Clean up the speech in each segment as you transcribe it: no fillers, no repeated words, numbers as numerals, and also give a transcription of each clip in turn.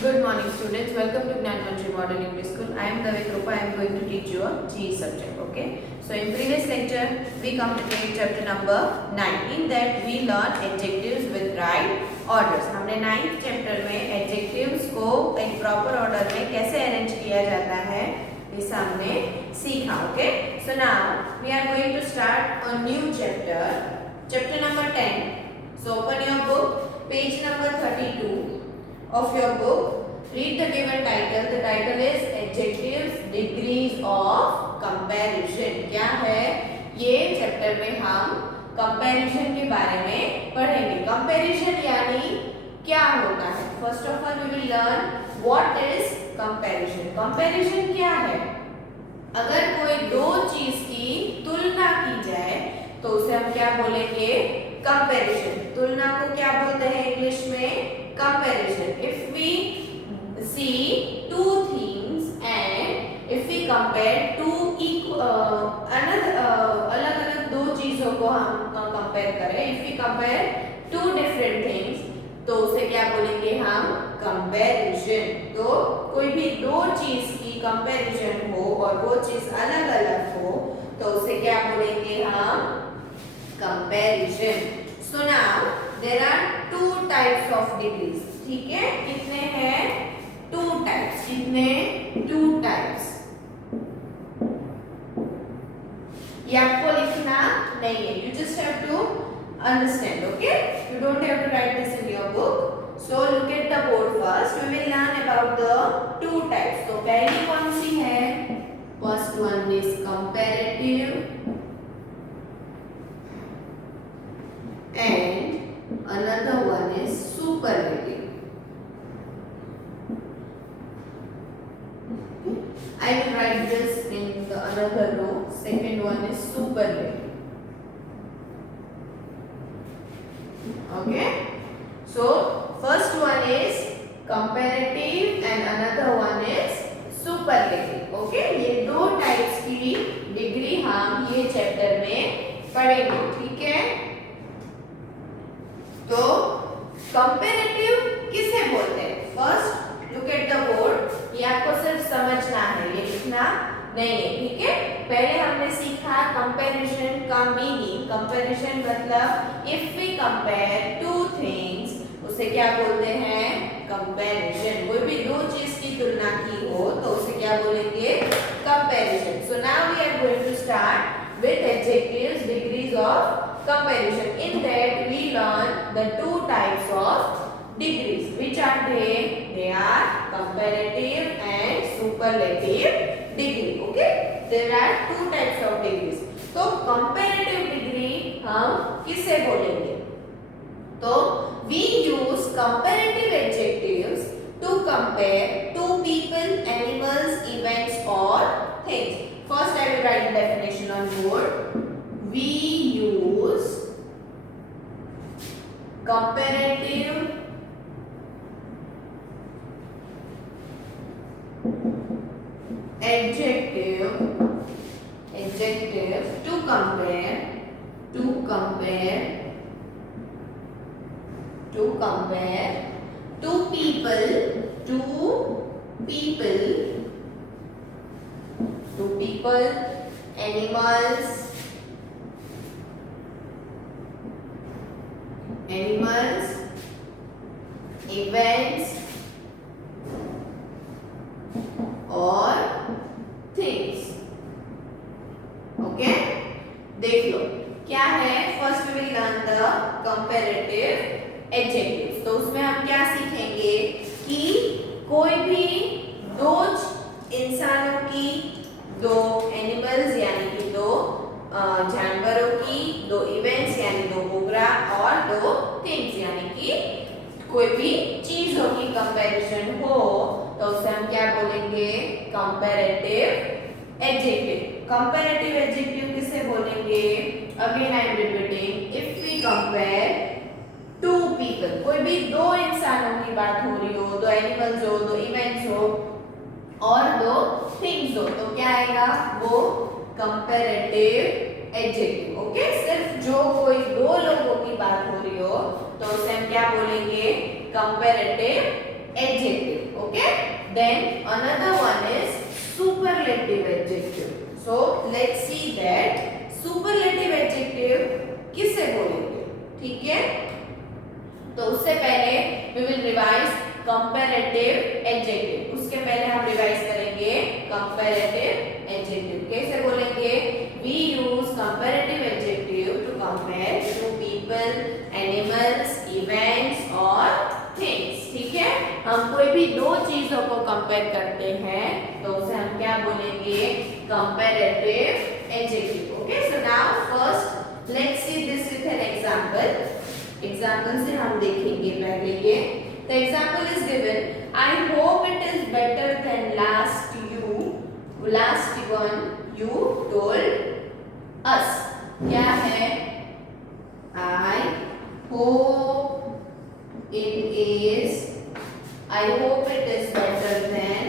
Good morning, students. Welcome to Gnan Country Model English School. I am Kavit Rupa. I am going to teach you a GE subject. Okay. So in previous lecture, we completed chapter number 9. In that, we learned adjectives with right orders. हमने 9th chapter में adjectives को एक proper order में कैसे arrange किया जाता है, इस हमने सीखा. Okay. So now we are going to start a new chapter. Chapter number 10. So open your book, page number 32. Of your book, read the given title. The title is Adjectives Degrees of Comparison. क्या है ये चैप्टर में हम कंपैरिजन के बारे में पढ़ेंगे. कंपैरिजन यानी क्या होता है. First of all we will learn what is comparison. Comparison क्या है. अगर कोई दो चीज की तुलना की जाए तो उसे हम क्या बोलेंगे, कंपैरिजन. तुलना को क्या बोलते हैं इंग्लिश में, comparison. If we see two things and if we compare two अलग-अलग दो चीजों को हम कंपेयर करें, if we compare two different things, तो उसे क्या बोलेंगे हम, comparison. तो कोई भी दो चीज की comparison हो और वो चीज अलग-अलग हो तो उसे क्या बोलेंगे हम, comparison. So now there are two types of degrees. ठीक है, कितने हैं, two types. कितने, two types. ये आपको लिखना नहीं है, you just have to understand. Okay, you don't have to write this in your book. So look at the board first. We will learn about the two types. तो पहली कौन सी है, first one is comparative and another one is superlative. I will write this in the another row. Second one is superlative. Okay. So first one is comparative and another one is superlative. Okay. ये दो टाइप्स की डिग्री हम ये चैप्टर में पढ़ेंगे. ठीक है. तो कंपैरेटिव किसे बोलते हैं. First look at the board. ये आपको सिर्फ समझना है, ये लिखना नहीं है. ठीक है. पहले हमने सीखा कंपैरिजन का मीनिंग. कंपैरिजन मतलब if we compare two things, उसे क्या बोलते हैं, कंपैरिजन. कोई भी दो चीज की तुलना की हो तो उसे क्या बोलेंगे, comparison. So now we are going to start with adjectives degrees of comparison. In that we learn the two types of degrees. Which are they? They are comparative and superlative degree. Okay? There are two types of degrees. तो comparative degree हम किसे बोलेंगे, तो we use comparative adjectives to compare two people, animals, events or things. First I will write the definition on board. We use comparative adjective to compare two people, animals, events और things. Okay. देख लो क्या है. First we will learn the comparative adjectives. तो उसमें हम क्या सीखेंगे कि कोई भी दो इंसानों की, दो एनिमल्स यानी कि दो जानवरों की, दो इवेंट्स यानी दो प्रोग्राम और दो थिंग्स यानी कि कोई भी चीजों की कंपैरिजन हो तो उसे हम क्या बोलेंगे, कंपैरेटिव एडजेक्टिव. कंपैरेटिव एडजेक्टिव किसे बोलेंगे, again I am repeating. If we compare two people, कोई भी दो इंसानों की बात हो रही हो, दो एनिमल्स हो, दो इवेंट्स हो और दो थिंग्स हो, तो क्या आएगा, वो कंपैरेटिव एडजेक्टिव. ओके. सिर्फ जो कोई दो लोगों की बात हो रही हो तो उसे हम क्या बोलेंगे, comparative adjective. Okay, then another one is superlative adjective. So let's see that superlative adjective किससे बोलेंगे. ठीक है, तो उससे पहले we will revise comparative adjective. उसके पहले हम रिवाइज करेंगे comparative adjective. कैसे बोलेंगे? We use comparative adjective to compare two people, animals, events or things. ठीक है, हम कोई भी दो चीजों को कंपेयर करते हैं तो उसे हम क्या बोलेंगे? Comparative adjective. Okay, so now first let's see this with an example. Example से हम देखेंगे पहले ये. The example is given. I hope it is better than last one you told us. क्या है? I hope it is. I hope it is better than.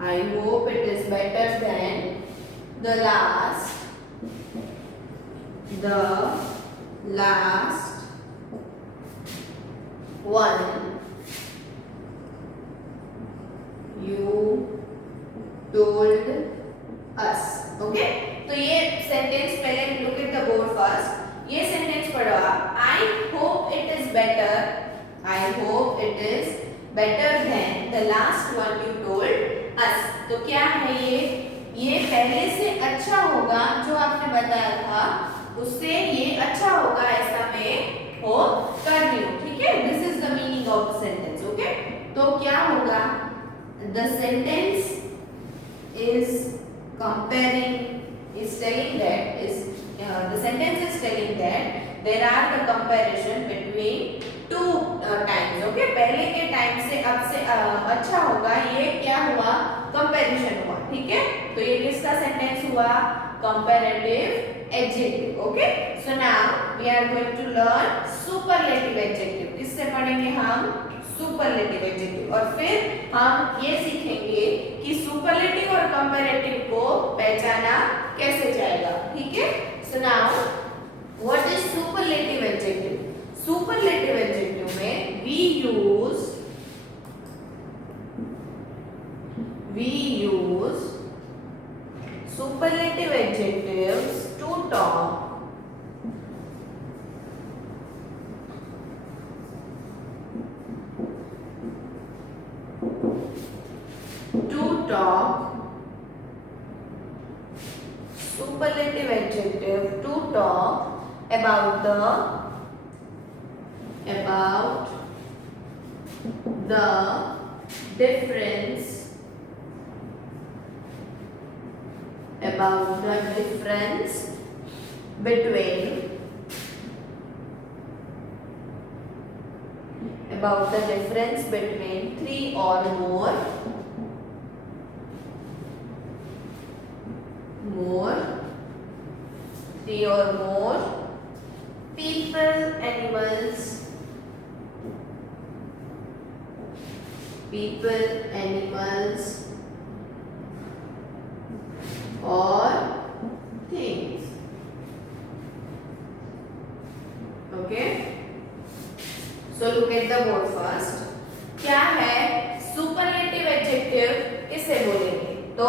I hope it is better than the last one you told us. Okay, तो ये सेंटेंस पहले look at the board first. ये सेंटेंस पढ़ो आप. I hope it is better. I hope it is better than the last one you told us. तो क्या है ये? ये पहले से अच्छा होगा जो आपने बताया था उससे ये अच्छा होगा ऐसा मैं होप कर रही हूँ. ठीक है, this is the meaning of the sentence. Okay, तो क्या होगा? The sentence is comparing is telling that is the sentence is telling that there are the comparison between two times. Okay, पहले के टाइम से अब से अच्छा होगा. ये क्या हुआ? कंपैरिजन हुआ. ठीक है, तो ये किसका सेंटेंस हुआ? Comparative adjective. Okay, so now we are going to learn superlative adjective. किससे पढ़ेंगे हम? superlative adjective. और फिर हम ये सीखेंगे कि superlative और comparative को पहचाना कैसे जाएगा. ठीक है, so now what is superlative adjective? superlative adjective में we use superlative adjectives to talk superlative adjective to talk about the difference between three or more people, animals or things. Okay, so look at the board first. क्या है superlative adjective? किसे बोलेंगे? तो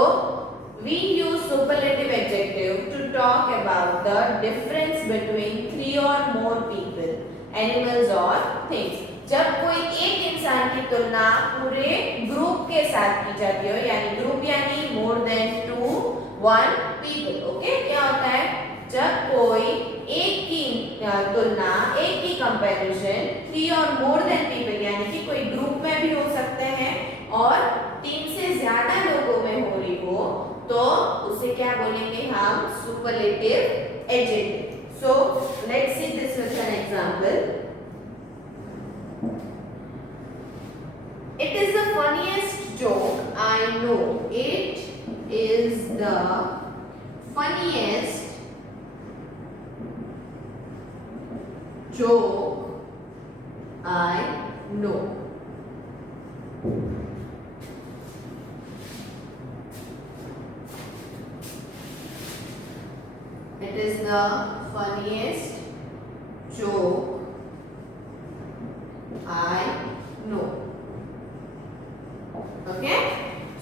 we use superlative adjective to talk about the difference between three or more people, animals or things. जब कोई एक इंसान की तुलना पूरे ग्रुप के साथ की जाती हो, यानी ग्रुप यानी more than two one people. Okay, क्या होता है? जब कोई एक की तुलना, एक की कंपैरिजन थ्री और मोर देन पीपल यानी कि कोई ग्रुप में भी हो सकते हैं और तीन से ज्यादा लोगों में हो रही हो तो उसे क्या बोलेंगे हम? Superlative adjective. So let's see this with an example. It is the funniest joke I know. It is the funniest joke I know. It is the funniest joke I know. Okay,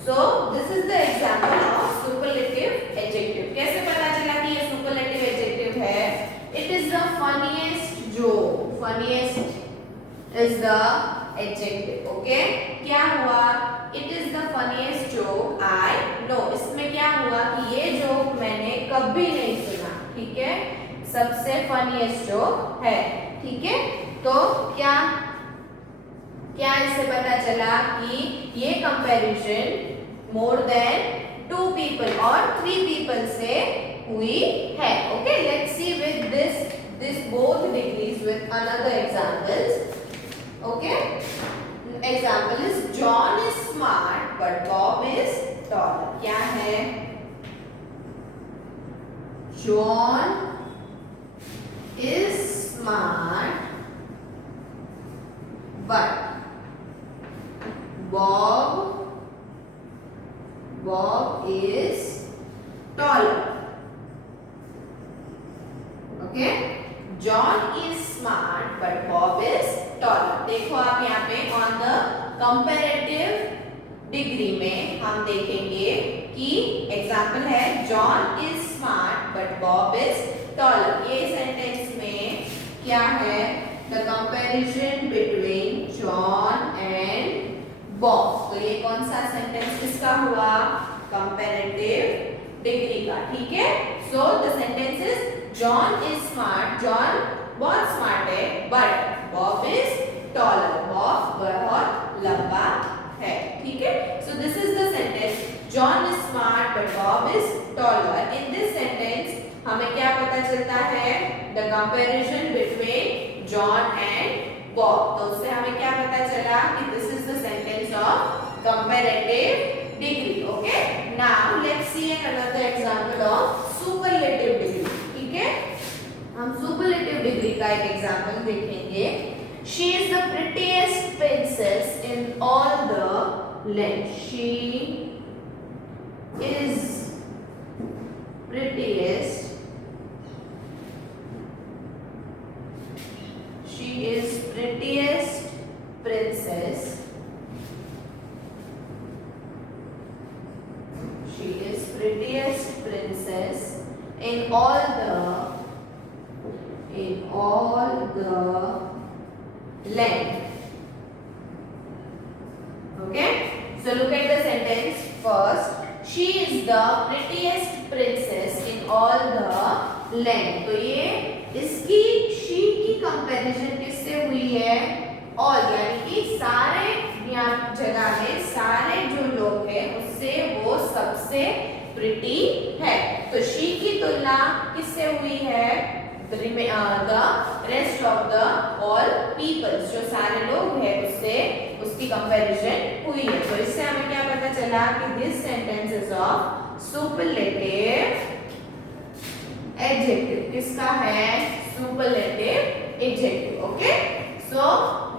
so this is the example of superlative adjective. कैसे पता चला कि ये superlative adjective है? It is the funniest joke. Funniest is the adjective. Okay, क्या हुआ? It is the funniest joke I know. इसमें क्या हुआ कि ये जोक मैंने कभी नहीं सुना. ठीक है, सबसे funniest joke है. ठीक है, तो क्या इससे पता चला कि ये कंपैरिजन मोर देन 2 people और 3 people से हुई है. Okay, let's see with this both degrees with another examples. Okay, example is John is smart but Bob is taller. क्या है? John is smart but Bob is taller. Okay, John is smart but Bob is taller. देखो आप यहाँ पे on the comparative degree में हम देखेंगे कि एग्जाम्पल है John is smart but Bob is taller. ये सेंटेंस में क्या है? The comparison between John and Bob. तो ये कौन सा सेंटेंस किसका हुआ? कंपैरेटिव डिग्री का. ठीक है, so the sentence is John is smart. John बहुत स्मार्ट है but Bob is taller. Bob बहुत लंबा है. ठीक है, so this is the sentence John is smart but Bob is taller. In this sentence हमें क्या पता चलता है? The comparison between John and Bob. तो उससे हमें क्या पता चला कि this is the sentence of comparative degree. Okay, now let's see another example of superlative degree. ठीक है, हम superlative degree का एक example देखेंगे. She is the prettiest princess in all the land. She is prettiest. She is prettiest princess. She is prettiest princess in all the land. Okay, so look at the sentence first. She is the prettiest princess in all the land. तो ये इसकी she की कंपैरिजन किससे हुई है? और यानी कि सारे जगह में सारे जो लोग हैं उससे वो सबसे प्रिटी है. तो she की तुलना किससे हुई है? the rest of the all people, जो सारे लोग हैं उससे उसकी कंपैरिजन हुई है. तो इससे हमें क्या पता चला कि this sentence is of superlative adjective. किसका है? superlative adjective. Okay, so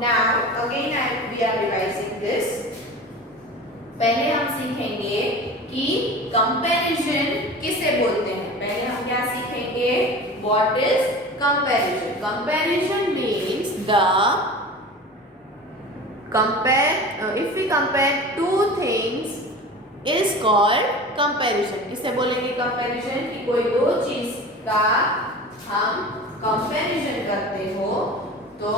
now again we are revising this. पहले हम सीखेंगे कि कंपैरिजन किसे बोलते हैं. पहले हम क्या सीखेंगे? What is comparison? Comparison means if we compare two things is called comparison. किसे बोलेंगे comparison? कि कोई दो चीज का हम कंपैरिजन करते हो तो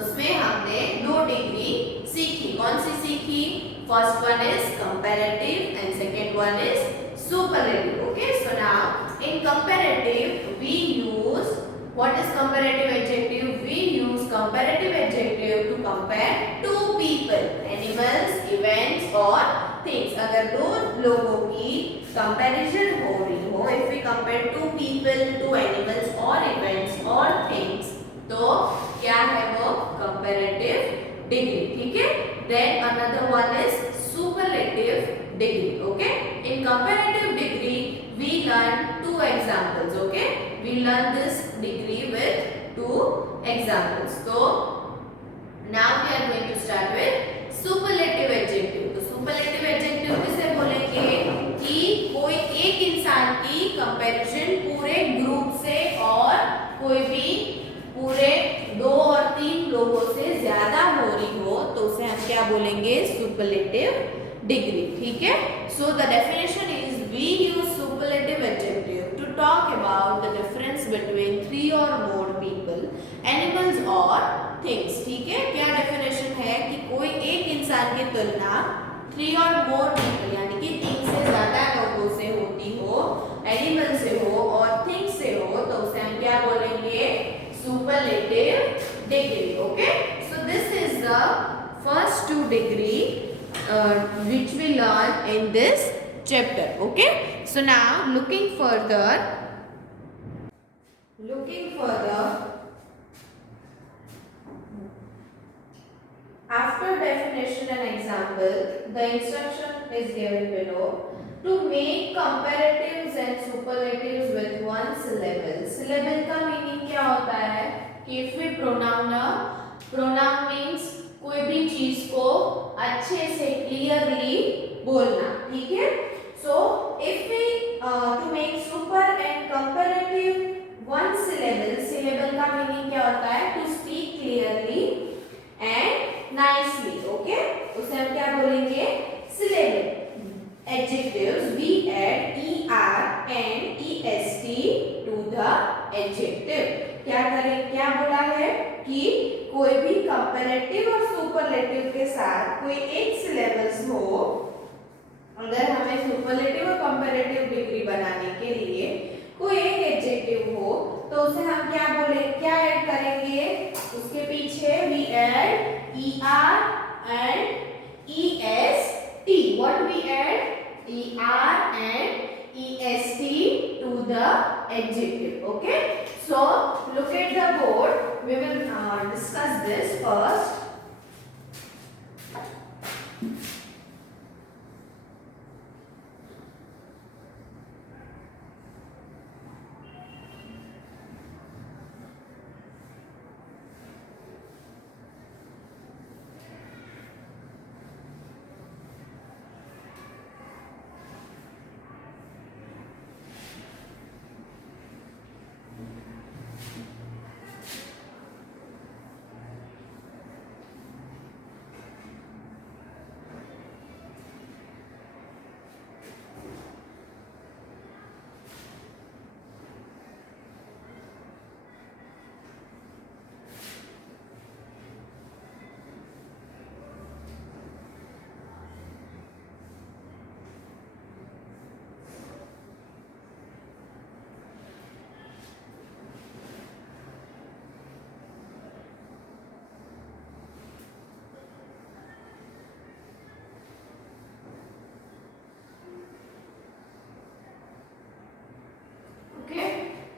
उसमें हमने 2 डिग्री सीखी. कौन सी सीखी? First one is comparative and second one is superlative. Okay, so now in comparative we use what is comparative adjective? We use comparative adjective to compare two people, animals, events or things. अगर दो लोगों की कंपैरिजन हो रही हो, if we compare two people, two animals or events or things, तो क्या है वो? comparative degree. ठीक है, then another one is superlative degree. Okay, in comparative degree we learn 2 examples. Okay, we learn this degree with 2 examples. So now we are going to start with superlative adjective. तो superlative adjective किसे बोलेंगे? कि कोई एक इंसान की कंपैरिजन पूरे ग्रुप से और कोई भी पूरे 2 और 3 लोगों से ज्यादा हो रही हो तो उसे हम क्या बोलेंगे, सुपरलेटिव डिग्री। ठीक है, so the definition is we use superlative adjective to talk about the difference between 3 और मोर पीपल, एनिमल्स और थिंग्स। ठीक है, क्या डेफिनेशन है कि कोई एक इंसान की तुलना 3 और मोर पीपल यानी कि 3 से ज्यादा लोगों से होती हो, एनिमल से हो और थिंग्स से हो, तो उसे हम क्या बोलेंगे, superlative degree. Okay, so this is the first two degree which we learn in this chapter. Okay, so now looking further after definition and example, the instruction is given below. To make comparatives and superlatives with one syllable. Syllable का meaning क्या होता है कि if we pronoun means कोई भी चीज को अच्छे से clearly बोलना। ठीक है, so if we to make super and comparative one syllable का meaning क्या होता है, to speak clearly and nicely. Okay, उसे हम क्या बोलेंगे, syllable. Adjectives, we add er and est to the adjective. क्या करें, क्या बोला है कि कोई भी कंपैरेटिव और सुपरलेटिव के साथ कोई एक सिलेबस हो, अगर हमें सुपरलेटिव और कंपैरेटिव डिग्री बनाने के लिए कोई एक एडजेक्टिव हो तो उसे हम क्या बोले, क्या ऐड करेंगे, उसके पीछे we add er and est. What we add, er and est to the adjective. Okay, so look at the board, we will discuss this first.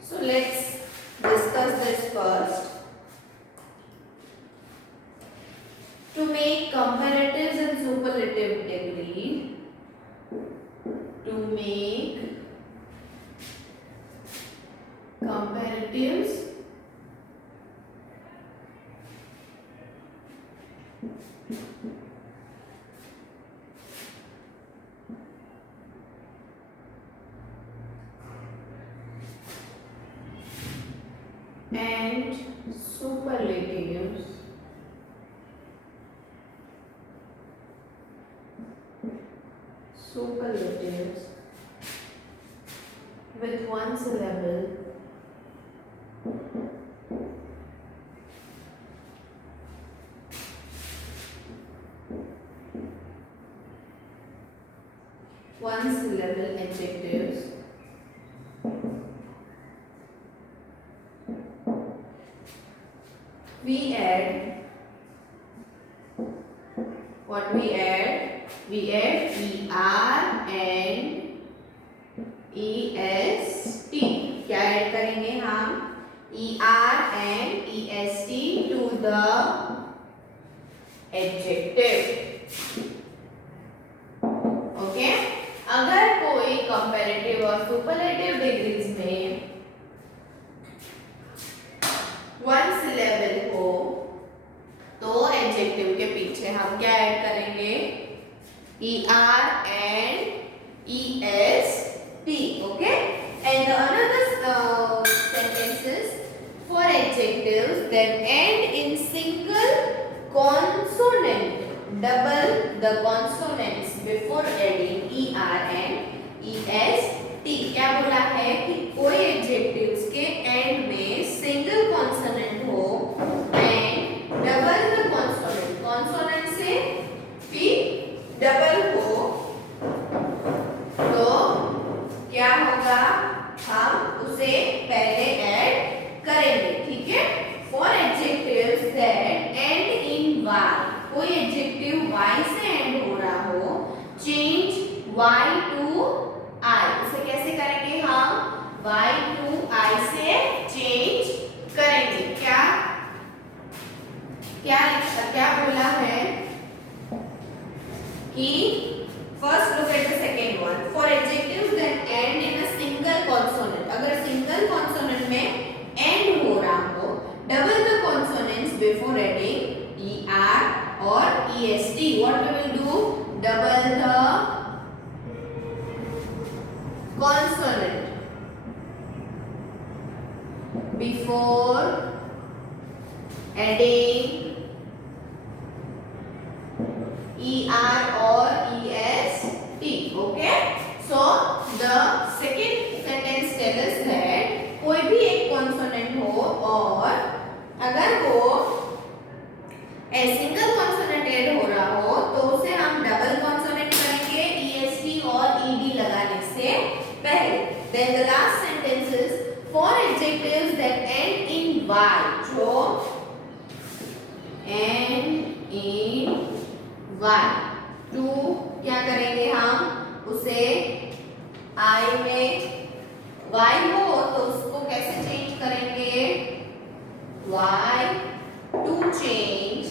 So let's discuss this first. To make comparatives and superlative degree, to make comparatives and superlatives with one syllable adjectives we add what we add er and est. क्या ऐड करेंगे हम, er and est to the adjective. Okay, अगर कोई कंपैरेटिव और superlative degrees में one syllable हो तो एडजेक्टिव के पीछे हम क्या ऐड करेंगे, er and est. Okay, and the another sentences for adjectives that end in single consonant, double the consonants before adding er and est. क्या बोला है कि कोई एडजेक्टिव्स के एंड में सिंगल कॉन्सोनेंट हो and double the consonant, consonant से फिर डबल हो तो क्या होगा, हम उसे पहले ऐड करेंगे, ठीक है। For adjectives that end in y, कोई एडजेक्टिव वाई से एंड हो रहा हो, चेंज वाई टू आई, उसे कैसे करेंगे हम, y टू i से चेंज करेंगे। क्या क्या क्या बोला है कि first look at the second one, for adjectives that end in a single consonant, अगर सिंगल कॉन्सोनेंट में एंड हो रहा हो, double the consonants before adding er और est, what we will do, double the consonant before adding er or est, okay। So the second sentence tells us that कोई भी एक consonant हो और अगर वो सिंगल कॉन्सोनेंट ऐड हो रहा हो तो उसे हम डबल कॉन्सोनेंट करेंगे est और ed लगाने से पहले। Then the last sentence is for adjectives that end in y, जो end in y, to क्या करेंगे हम, उसे I में y हो तो उसको कैसे चेंज करेंगे, y to change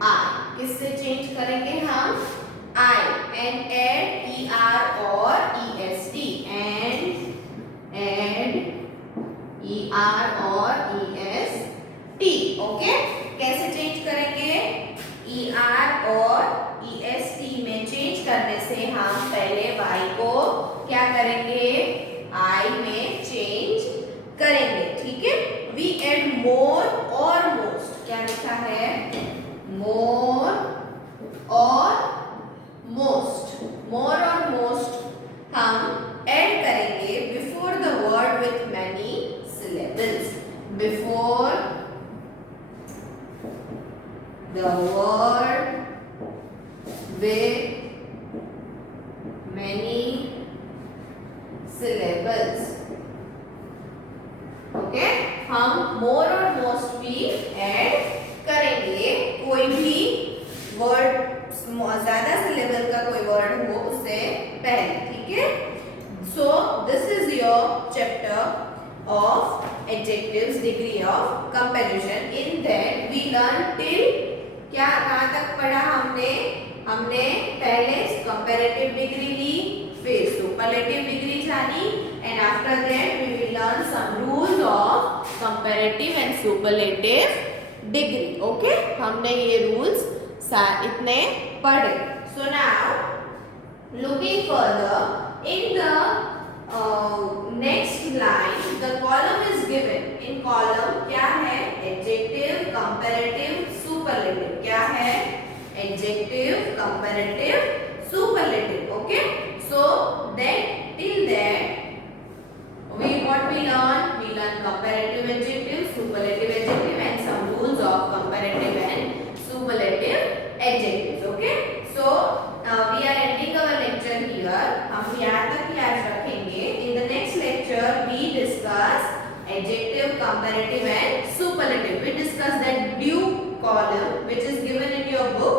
I, किससे चेंज करेंगे हम, I and add er और est, and add er और est, ओके। कैसे चेंज करेंगे, er और est में चेंज करने से हम पहले y को क्या करेंगे, I में चेंज करेंगे, ठीक है। We add more or most, क्या लिखा है, more और most, more और most हम ऐड करेंगे before the word with many syllables, before the word with many syllables, okay. हम मोर और मोस्ट भी ऐड करेंगे, कोई भी वर्ड ज्यादा सिलेबल का कोई वर्ड हो उससे पहले, ठीक है। So this is your chapter of adjectives, degree of comparison. In that we learn till, क्या कहाँ तक पढ़ा हमने, हमने पहले कंपैरेटिव डिग्री ली, फिर सुपरलेटिव डिग्री जानी, and after that we will learn some rules of comparative and superlative degree, okay। हमने ये rules इतने पढ़े। So now looking further in the next line, the column is given, in column क्या है, adjective, comparative, superlative, क्या है, adjective, comparative, superlative, okay। So then till that what we learn comparative adjective, superlative adjective and some rules of comparative and superlative adjectives, okay। So we are ending our lecture here, हम यहाँ तक ही आज रखेंगे। In the next lecture we discuss adjective, comparative and superlative, we discuss that due column which is given in your book,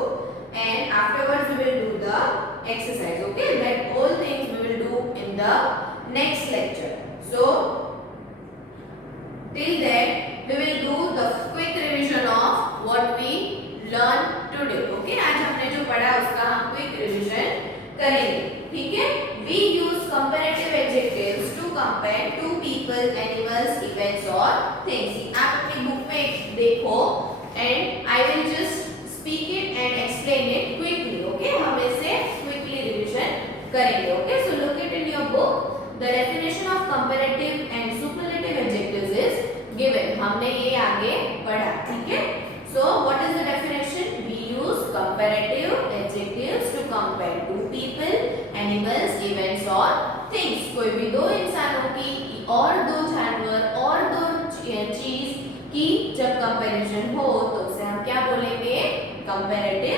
and afterwards we will do the exercise, okay। That all things we will do in the next lecture। So till that we will do the quick revision of what we learned today, okay। आज हमने जो पढ़ा उसका हम quick revision करेंगे, ठीक है। We use comparative adjectives to compare two people, animals, events or things। आप अपनी बुक में देखो and I will just speak it and explain it quickly, okay। हम इसे quickly revision करेंगे, okay। So look it in your book, the definition of comparative two people, animals, events और things. कोई भी दो इंसानों की और दो जानवर और दो चीज की जब कंपैरिजन हो तो उसे हम क्या बोलेंगे? Comparative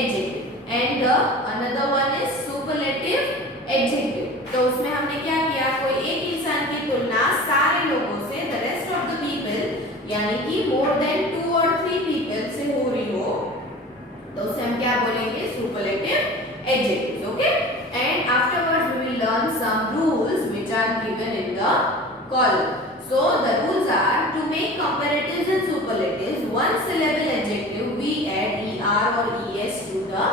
adjective. And the another one is superlative adjective. तो उसमें हमने क्या किया? कोई एक इंसान की तुलना सारे लोगों से, the rest of the people, यानी कि मोर देन 2 और 3 पीपल से हो रही हो तो उसे हम क्या बोलेंगे? Superlative adjectives. Okay, and afterwards we will learn some rules which are given in the column. So the rules are to make comparatives and superlatives one syllable adjective we add er or es to the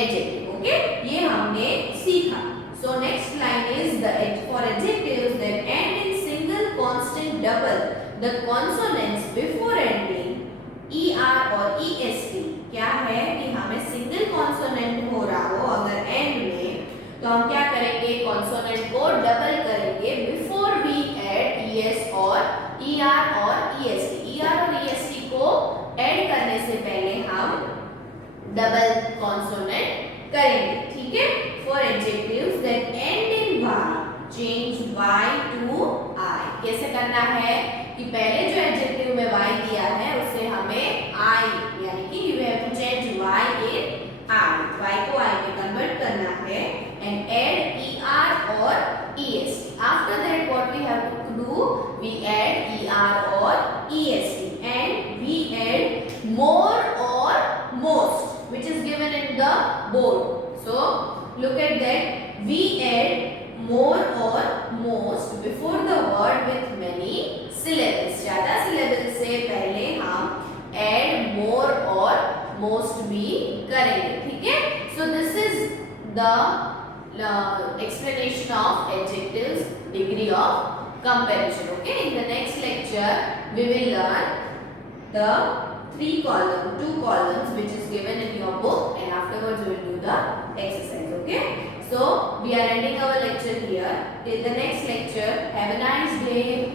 adjective. Okay, ये हमने सीखा. So next line is the for adjectives that end in single constant double the consonants before ending er or est. क्या है कि हमें single consonant हो रहा हो अगर एंड में तो हम क्या करेंगे? कॉन्सोनेंट को डबल करेंगे बिफोर वी ऐड es और er और est. er और est को ऐड करने से पहले हम डबल कॉन्सोनेंट करेंगे. ठीक है? For adjectives that end in y change y to i. कैसे करना है कि पहले जो एडजेक्टिव में y दिया है उसे हमें i यानी कि you have to change y in i. y को i में कन्वर्ट करना है and add er or est. After that what we have to do? We add er or est and we add more or most which is given in the board. So look at that. We add more or most before the word with many syllables. ज़्यादा syllables से पहले हम add more और most भी करेंगे. ठीक है? So this is the explanation of adjectives degree of comparison. Okay, in the next lecture we will learn the 2 columns which is given in your book and afterwards we will do the exercise. Okay, so we are ending our lecture here. Till the next lecture, have a nice day.